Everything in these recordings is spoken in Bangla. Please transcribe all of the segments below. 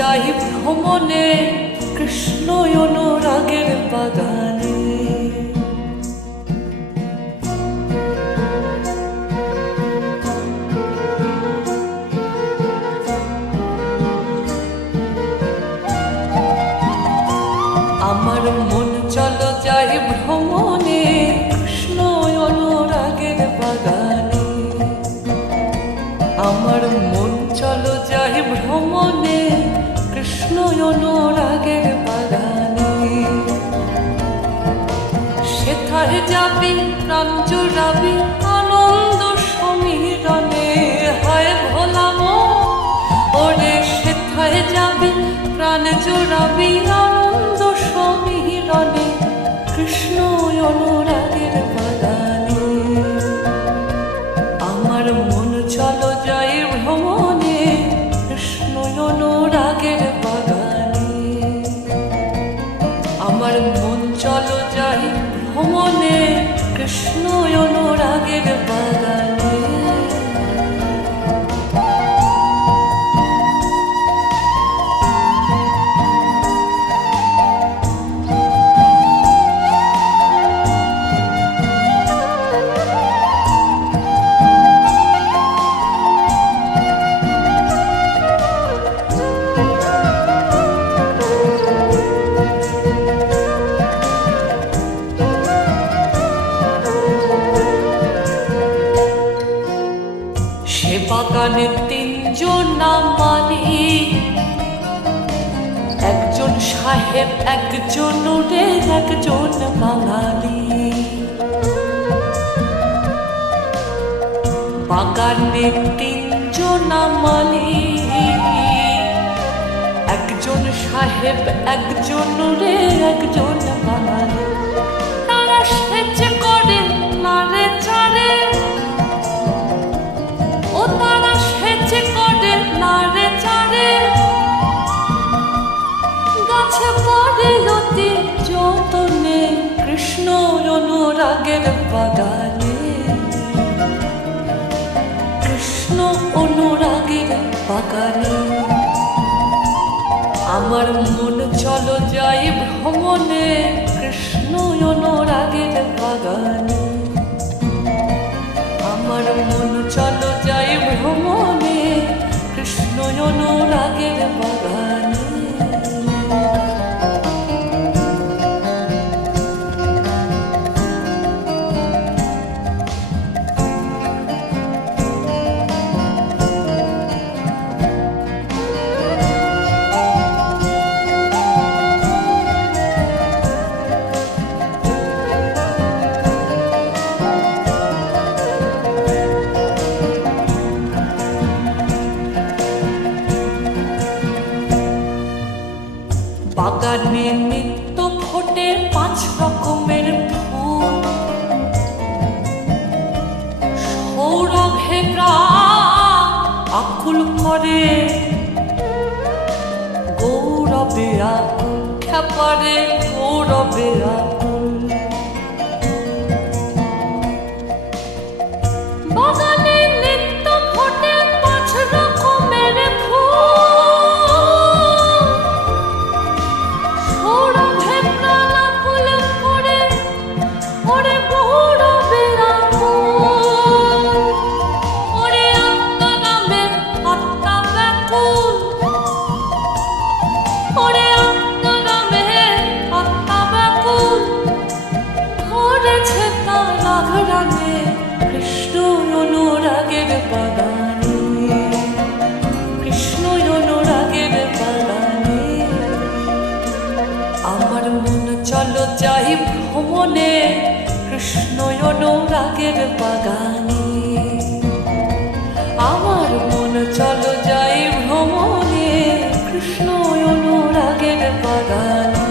যাই ভ্রমণে কৃষ্ণ অনুরাগের বাগানে। আমার মন চলো যাই ভ্রমণে কৃষ্ণ অনুরাগের বাগানে। আমার মন চলো যাই ভ্রমণে কৃষ্ণ অনুরাগের বাগানে। সেথায় যাবি প্রাণ জুড়াবি আনন্দ সমীরণে। হায় ভোলাম ওরে সেথায় যাবি প্রাণ জুড়াবি আনন্দ সমীরণে কৃষ্ণ অনুরাগের বাগানে। আমার মন চলো যাই ভ্রমণে কৃষ্ণ অনুরাগের বাগানে। আমার মন চলো যাই ভ্রমণে কৃষ্ণ অনুরাগের বাগানে। সে বাগানে তিনজন মালিক, একজন সাহেব একজন রে একজন বাঙালি। বাগানে তিনজন মালিক, একজন সাহেব একজন রে একজন বাঙালি। তারা সেচ করে নারে চারে, ও তারা সেচ করে নারে চারে। গাছে পড়ে অতি যতনে কৃষ্ণ অনুরাগের বাগানে। কৃষ্ণ অনুরাগের বাগানে। আমার মন চলো যাই ভ্রমণে কৃষ্ণ অনুরাগের বাগানে। আমার মন চলো যাই ভ্রমণে কৃষ্ণ অনুরাগের বাগানে। বাগানে নিত্য ফোটে 5 রকমের ফুল। সৌরভে প্রাণ আকুল করে, গৌরবে আকুল খেপারে গৌরবে আকুল। বাগানে নিত্য ফোটে 5 রকমের ফুল। সৌরভে প্রাণ আকুল করে, ওরে গৌরবে আকুল। ওরে আত্মনামে আত্মা ব্যাকুল, ওরে আত্মনামে আত্মা ব্যাকুল। ধরেছে তার আঘরানে কৃষ্ণ অনুরাগের বাগানে। কৃষ্ণ অনুরাগের বাগানে। আমার মন চলো যাই ভ্রমণে কৃষ্ণ অনুরাগের বাগানে। আমার মন চলো যাই ভ্রমণে কৃষ্ণ অনুরাগের বাগানে।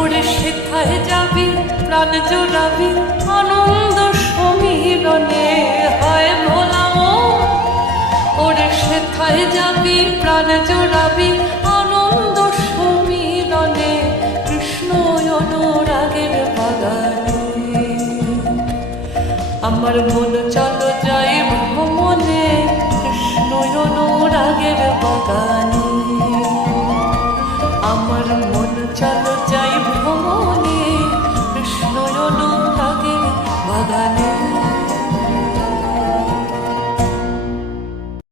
ওরে সেথায় যাবি প্রাণ জোড়াবি আনন্দ সমীরণে। হয় ভোলাম ওরে সেথায় যাবি প্রাণ জোড়াবি আনন্দ সমীরণে কৃষ্ণ অনুরাগের বাগানে। আমার মন চলো যাই ভ্রমণে কৃষ্ণ অনুরাগ রাগের বাগানে আমার মন চলো